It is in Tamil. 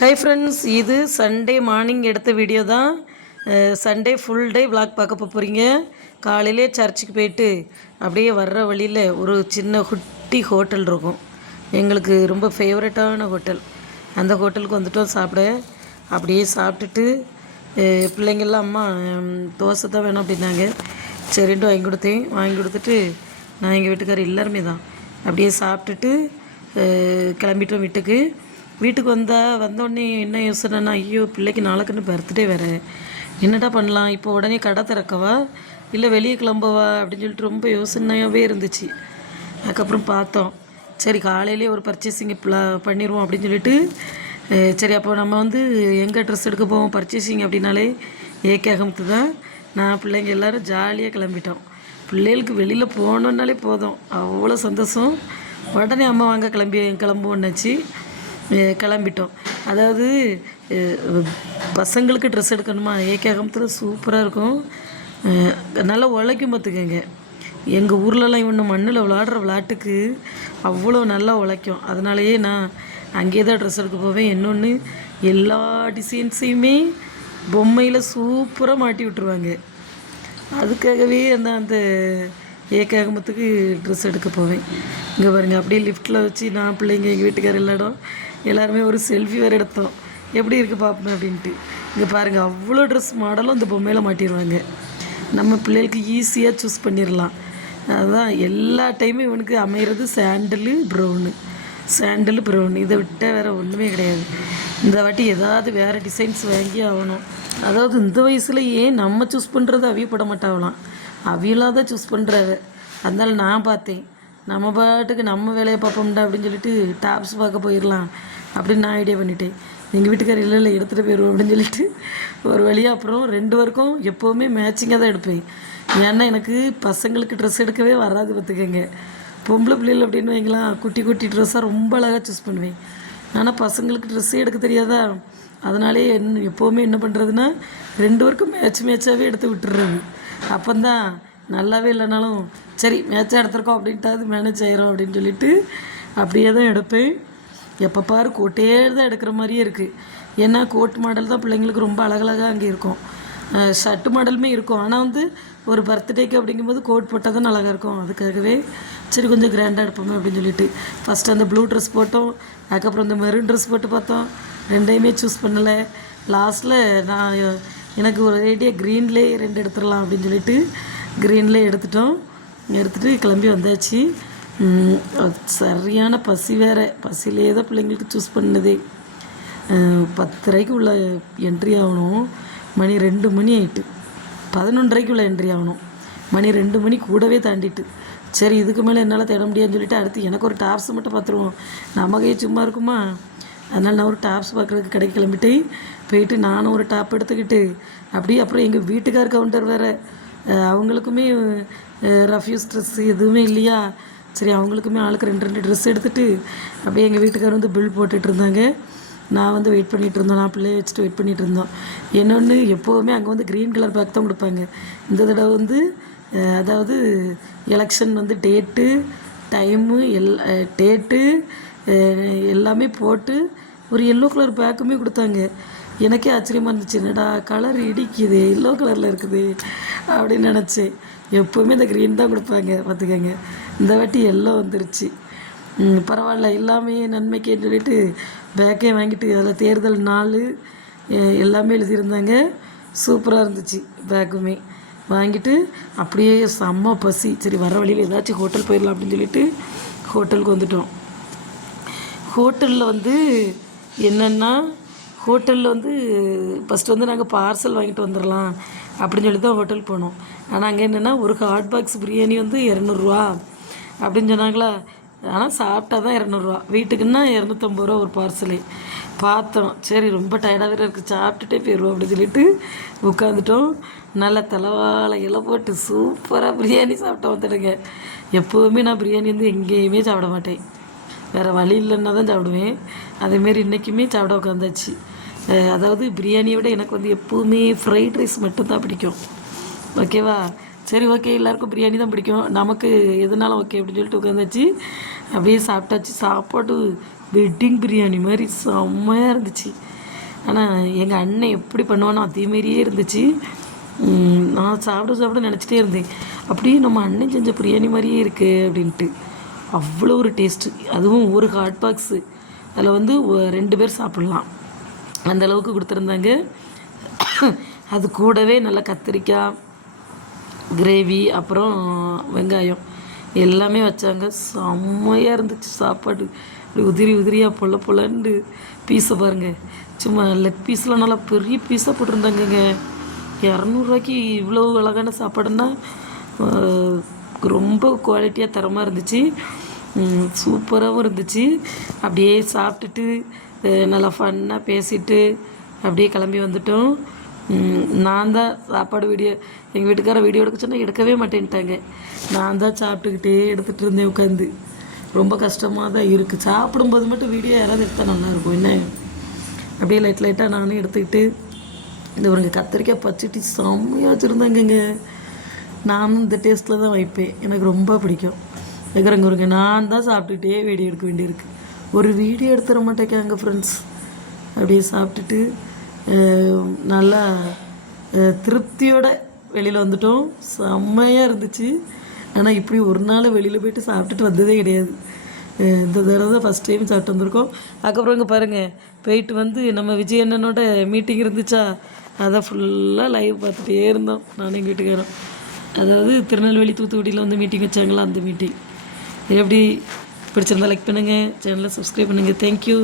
ஹை ஃப்ரெண்ட்ஸ், இது சண்டே மார்னிங் எடுத்த வீடியோ தான். சண்டே ஃபுல் டே விளாக் பார்க்க போகிறீங்க. காலையிலே சர்ச்சுக்கு போயிட்டு அப்படியே வர்ற வழியில் ஒரு சின்ன குட்டி ஹோட்டல் இருக்கும். எங்களுக்கு ரொம்ப ஃபேவரட்டான ஹோட்டல். அந்த ஹோட்டலுக்கு வந்துட்டோம் சாப்பிட. அப்படியே சாப்பிட்டுட்டு பிள்ளைங்கள்லாம் அம்மா தோசை தான் வேணும் அப்படின்னாங்க. சரின்ட்டு வாங்கி கொடுத்துட்டு நான் எங்கள் வீட்டுக்காரர் எல்லாருமே தான் அப்படியே சாப்பிட்டுட்டு கிளம்பிட்டோம் வீட்டுக்கு வந்தோடனே என்ன யோசனைன்னா, ஐயோ பிள்ளைக்கு நாளைக்குன்னு பர்த்டே வேறு, என்னடா பண்ணலாம், இப்போ உடனே கடை திறக்கவா இல்லை வெளியே கிளம்பவா அப்படின்னு சொல்லிட்டு ரொம்ப யோசனையாகவே இருந்துச்சு. அதுக்கப்புறம் பார்த்தோம், சரி காலையிலே ஒரு பர்ச்சேசிங் பண்ணிடுவோம் அப்படின்னு சொல்லிட்டு சரி அப்போ நம்ம எங்கே ட்ரெஸ் எடுக்க போவோம் பர்ச்சேசிங் அப்படின்னாலே ஏகேகம்த்து தான். நான் பிள்ளைங்க எல்லோரும் ஜாலியாக கிளம்பிட்டோம். பிள்ளைகளுக்கு வெளியில் போனோன்னாலே போதும், அவ்வளோ சந்தோஷம். உடனே அம்மா வாங்க கிளம்புவோன்னாச்சு. கிளம்பிட்டோம். அதாவது பசங்களுக்கு ட்ரெஸ் எடுக்கணுமா, ஏகேகமத்தில் சூப்பராக இருக்கும். நல்லா உழைக்கும் பார்த்துக்கங்க. எங்கள் ஊர்லலாம் இன்னும் மண்ணில் விளாடுற விளாட்டுக்கு அவ்வளோ நல்லா உழைக்கும். அதனாலேயே நான் அங்கே தான் ட்ரெஸ் எடுக்க போவேன். இன்னொன்று, எல்லா டிசைன்ஸையுமே பொம்மையில் சூப்பராக மாட்டி விட்டுருவாங்க. அதுக்காகவே அந்த ஏகேகமத்துக்கு ட்ரெஸ் எடுக்க போவேன். இங்கே பாருங்கள், அப்படியே லிஃப்ட்டில் வச்சு நான் பிள்ளைங்க எங்கள் வீட்டுக்கார எல்லாருமே ஒரு செல்ஃபி வேறு எடுத்தோம். எப்படி இருக்குது பார்ப்பேன் அப்படின்ட்டு. இங்கே பாருங்கள், அவ்வளோ ட்ரெஸ் மாடலும் இந்த பொம்மையில் மாட்டிடுவாங்க. நம்ம பிள்ளைகளுக்கு ஈஸியாக சூஸ் பண்ணிடலாம். அதுதான் எல்லா டைமும் இவனுக்கு அமைகிறது சாண்டலு ப்ரௌனு. இதை விட்டால் வேறு ஒன்றுமே கிடையாது. இந்த வாட்டி ஏதாவது வேறு டிசைன்ஸ் வாங்கி ஆகணும். அதாவது இந்த வயசில் ஏன் நம்ம சூஸ் பண்ணுறது அவியப்பட மாட்டாங்களாம், அவியலாக தான் சூஸ் பண்ணுறாங்க. அதனால நான் பார்த்தேன், நம்ம பாட்டுக்கு நம்ம வேலையை பார்ப்போம்டா அப்படின்னு சொல்லிட்டு டாப்ஸ் பார்க்க போயிடலாம் அப்படின்னு நான் ஐடியா பண்ணிட்டேன். எங்கள் வீட்டுக்காரர் இல்லை எடுத்துகிட்டு போயிடுவோம் அப்படின்னு சொல்லிட்டு ஒரு வழியாக அப்புறம் 2 பேருக்கும் எப்போவுமே மேட்சிங்காக தான் எடுப்பேன். ஏன்னா எனக்கு பசங்களுக்கு ட்ரெஸ் எடுக்கவே வராது பார்த்துக்கங்க. பொம்பளை பிள்ளைகள் அப்படின்னு வைங்களாம், குட்டி ட்ரெஸ்ஸாக ரொம்ப அழகாக சூஸ் பண்ணுவேன். ஆனால் பசங்களுக்கு ட்ரெஸ்ஸே எடுக்க தெரியாதா. அதனாலே எப்போவுமே என்ன பண்ணுறதுன்னா 2 பேருக்கும் மேட்சாகவே எடுத்து விட்டுடுறது. அப்போந்தான் நல்லாவே இல்லைனாலும் சரி மேட்சாக எடுத்துருக்கோம் அப்படின்ட்டாது மேனேஜ் ஆயிரும் அப்படின்னு சொல்லிட்டு அப்படியே தான் எடுப்பேன். எப்போ பாரு கோட்டே தான் எடுக்கிற மாதிரியே இருக்குது. ஏன்னா கோட் மாடல் தான் பிள்ளைங்களுக்கு ரொம்ப அழகழகாக அங்கே இருக்கும். ஷர்ட்டு மாடலுமே இருக்கும். ஆனால் ஒரு பர்த்டேக்கு அப்படிங்கும்போது கோட் போட்டால் தான் அழகாக இருக்கும். அதுக்காகவே சரி கொஞ்சம் கிராண்டாக எடுப்போமே அப்படின்னு சொல்லிட்டு ஃபஸ்ட்டு அந்த ப்ளூ ட்ரெஸ் போட்டோம். அதுக்கப்புறம் இந்த மெரூன் ட்ரெஸ் போட்டு பார்த்தோம். 2யுமே சூஸ் பண்ணலை. லாஸ்ட்டில் நான் எனக்கு ஒரு ஐடியா க்ரீன்லேயே 2 எடுத்துடலாம் அப்படின்னு சொல்லிட்டு க்ரீன்லேயே எடுத்துகிட்டு கிளம்பி வந்தாச்சு. சரியான பசி வேறு. பசியிலே தான் பிள்ளைங்களுக்கு சூஸ் பண்ணதே. 10:30 உள்ள என்ட்ரி ஆகணும். மணி 2 மணி ஆகிட்டு. 11:30 உள்ள என்ட்ரி ஆகணும். மணி 2 மணி கூடவே தாண்டிட்டு. சரி இதுக்கு மேலே என்னால் தேட முடியாதுன்னு சொல்லிட்டு அடுத்து எனக்கு ஒரு டாப்ஸ் மட்டும் பார்த்துருவோம், நம்ம கையை சும்மா இருக்குமா. அதனால் நான் ஒரு டாப்ஸ் பார்க்குறதுக்கு கடைக்கு கிளம்பிட்டு போயிட்டு நானும் ஒரு டாப் எடுத்துக்கிட்டு அப்படியே அப்புறம் எங்கள் வீட்டுக்கார் கவுண்டர் வேறு, அவங்களுக்குமே ரஃப்யூஸ் ட்ரெஸ்ஸு எதுவுமே இல்லையா. சரி அவங்களுக்குமே ஆளுக்கு 2 ட்ரெஸ் எடுத்துகிட்டு அப்படியே எங்கள் வீட்டுக்கார் பில் போட்டுட்டு இருந்தாங்க. நான் வெயிட் பண்ணிகிட்டு இருந்தோம். நான் பிள்ளைய வச்சுட்டு வெயிட் பண்ணிகிட்டு இருந்தோம். இன்னொன்று, எப்போவுமே அங்கே க்ரீன் கலர் பேக் தான் கொடுப்பாங்க. இந்த தடவை அதாவது எலெக்ஷன் டேட்டு டைமு டேட்டு எல்லாமே போட்டு ஒரு எல்லோ கலர் பேக்குமே கொடுத்தாங்க. எனக்கே ஆச்சரியமாக இருந்துச்சு, என்னடா கலர் இடிக்குது, எல்லோ கலரில் இருக்குது அப்படின்னு நினச்சேன். எப்போவுமே இந்த க்ரீன் தான் கொடுப்பாங்க பார்த்துக்கங்க. இந்த வாட்டி எல்லோ வந்துருச்சு. பரவாயில்ல, எல்லாமே நன்மைக்கேன்னு சொல்லிட்டு பேக்கே வாங்கிட்டு அதில் தேர்தல் நாள் எல்லாமே எழுதியிருந்தாங்க. சூப்பராக இருந்துச்சு. பேக்குமே வாங்கிட்டு அப்படியே செம்ம பசி. சரி வர வழியில் ஏதாச்சும் ஹோட்டல் போயிடலாம் அப்படின்னு சொல்லிட்டு ஹோட்டலுக்கு வந்துட்டோம். ஹோட்டலில் என்னென்னா, ஹோட்டலில் ஃபஸ்ட்டு நாங்கள் பார்சல் வாங்கிட்டு வந்துடலாம் அப்படின்னு சொல்லி தான் ஹோட்டலுக்கு போனோம். ஆனால் அங்கே என்னென்னா ஒரு ஹாட் பாக்ஸ் பிரியாணி 200 அப்படின்னு சொன்னாங்களா. ஆனால் சாப்பிட்டா தான் 200, வீட்டுக்குன்னா 250 ஒரு பார்சலு. பார்த்தோம், சரி ரொம்ப டயர்டாக வேறு இருக்குது, சாப்பிட்டுட்டே போயிடுவோம் அப்படின்னு சொல்லிட்டு உட்காந்துட்டோம். நல்லா தலைவாழை இலை போட்டு சூப்பராக பிரியாணி சாப்பிட்டோம் வந்துடுங்க. எப்போவுமே நான் பிரியாணி எங்கேயுமே சாப்பிட மாட்டேன், வேறு வழி இல்லைன்னா தான் சாப்பிடுவேன். அதேமாரி இன்றைக்குமே சாப்பிட உட்காந்தாச்சு. அதாவது பிரியாணியை விட எனக்கு எப்போவுமே ஃப்ரைட் ரைஸ் மட்டும்தான் பிடிக்கும். ஓகேவா, சரி ஓகே, எல்லாேருக்கும் பிரியாணி தான் பிடிக்கும், நமக்கு எதுனாலும் ஓகே அப்படின்னு சொல்லிட்டு உட்காந்தாச்சு. அப்படியே சாப்பிட்டாச்சு. சாப்பாடு வெட்டிங் பிரியாணி மாதிரி செம்மையாக இருந்துச்சு. ஆனால் எங்கள் அண்ணன் எப்படி பண்ணுவானோ அதேமாரியே இருந்துச்சு. நான் சாப்பிட நினச்சிட்டே இருந்தேன், அப்படியே நம்ம அண்ணன் செஞ்ச பிரியாணி மாதிரியே இருக்குது அப்படின்ட்டு. அவ்வளோ ஒரு டேஸ்ட்டு. அதுவும் ஒரு ஹாட் பாக்ஸு, அதில் வந்து 2 பேர் சாப்பிட்லாம் அந்த அளவுக்கு கொடுத்துருந்தாங்க. அது கூடவே நல்லா கத்திரிக்காய் கிரேவி, அப்புறம் வெங்காயம் எல்லாமே வச்சாங்க. செம்மையாக இருந்துச்சு சாப்பாடு. இப்படி உதிரியாக பொல்லன்னு பீஸை பாருங்கள். சும்மா லெக் பீஸ்லாம் நல்லா பெரிய பீஸாக போட்டிருந்தாங்கங்க. 200 இவ்வளோ அழகான சாப்பாடுன்னா ரொம்ப குவாலிட்டியாக தரமாக இருந்துச்சு. சூப்பராகவும் இருந்துச்சு. அப்படியே சாப்பிட்டுட்டு நல்லா ஃபன்னாக பேசிட்டு அப்படியே கிளம்பி வந்துட்டோம். நான் தான் சாப்பாடு வீடியோ, எங்கள் வீட்டுக்கார வீடியோ எடுக்க சொன்னால் எடுக்கவே மாட்டேன்ட்டாங்க. நான் தான் சாப்பிட்டுக்கிட்டே எடுத்துகிட்டு இருந்தேன் உட்காந்து. ரொம்ப கஷ்டமாக தான் இருக்குது. சாப்பிடும்போது மட்டும் வீடியோ யாராவது எடுத்தால் நல்லாயிருக்கும் என்ன. அப்படியே லைட்டாக நானும் எடுத்துக்கிட்டு இந்த ஒரு கத்திரிக்காய் பச்சடி செம்மையாக வச்சுருந்தாங்கங்க. நானும் இந்த டேஸ்ட்டில் தான் வைப்பேன், எனக்கு ரொம்ப பிடிக்கும். இருக்கிறவங்க நான் தான் சாப்பிட்டுக்கிட்டே வீடியோ எடுக்க வேண்டியிருக்கு. ஒரு வீடியோ எடுத்துட மாட்டேங்காங்க ஃப்ரெண்ட்ஸ். அப்படியே சாப்பிட்டுட்டு நல்லா திருப்தியோட வெளியில் வந்துட்டோம். செம்மையாக இருந்துச்சு. ஆனால் இப்படி ஒரு நாள் வெளியில் போய்ட்டு சாப்பிட்டுட்டு வந்ததே கிடையாது. இந்த தடவை தான் ஃபஸ்ட் டைம் சாப்பிட்டு வந்திருக்கோம். அதுக்கப்புறம் இங்கே பாருங்கள், போயிட்டு வந்து நம்ம விஜய் அண்ணனோட மீட்டிங் இருந்துச்சா, அதை ஃபுல்லாக லைவ் பார்த்துட்டே இருந்தோம் நானும் எங்கள் வீட்டுக்காரோம். அதாவது திருநெல்வேலி தூத்துக்குடியில் வந்து மீட்டிங் வச்சாங்களா, அந்த மீட்டிங். எப்படி பிடிச்சிருந்தா லைக் பண்ணுங்கள், சேனலை சப்ஸ்கிரைப் பண்ணுங்கள். தேங்க்யூ.